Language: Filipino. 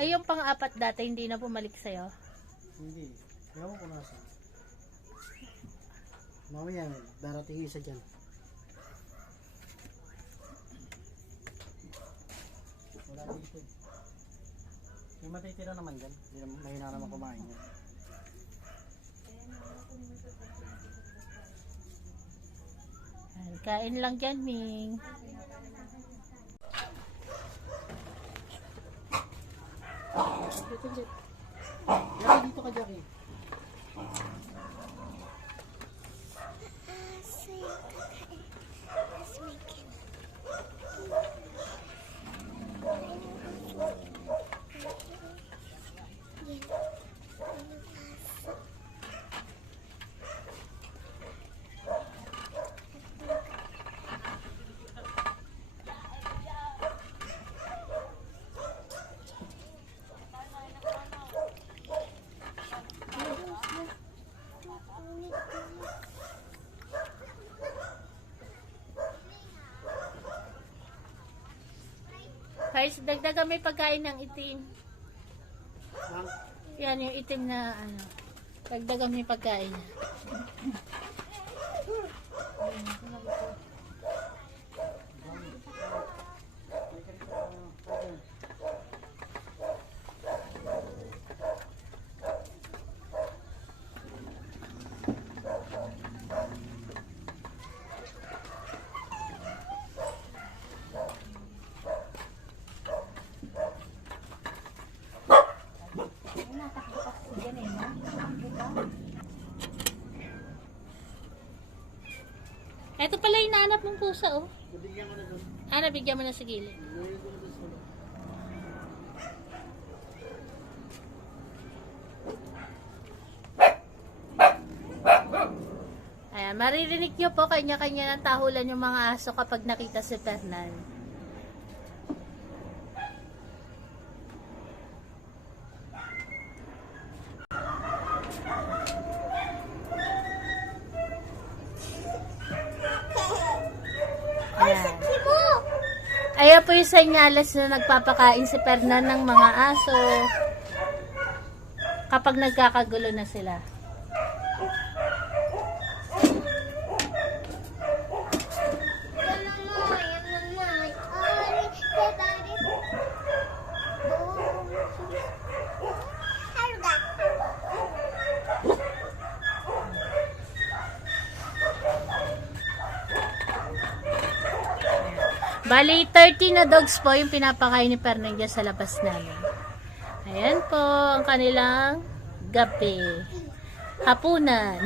Ay, yung pang-apat dati, hindi na bumalik sa'yo. Hindi. Ewan ko nasa. Mamaya, darating yung isa dyan. Wala dito. Yung matitira naman dyan. Mahina naman kumain yan. Kain lang dyan, Ming. Jackie, dito ka, Jackie. Guys, dagdagan may pagkain ng itim. Ang Yan, yung itim na ano. Dagdagan may pagkain. Ito pala yung naanap mong pusa, oh. nabigyan ko na doon. Nabigyan mo na sa gilid. Nabigyan ko na doon sa ulo. Ayan, maririnig nyo po kanya-kanya ng tahulan yung mga aso kapag nakita si Fernan. Ayan. Ayan po yung senyales na nagpapakain si Fernan ng mga aso kapag nagkakagulo na sila. Bali, 30 na dogs po yung pinapakain ni Fernan dyan sa labas namin. Ayan po ang kanilang gabi. Hapunan.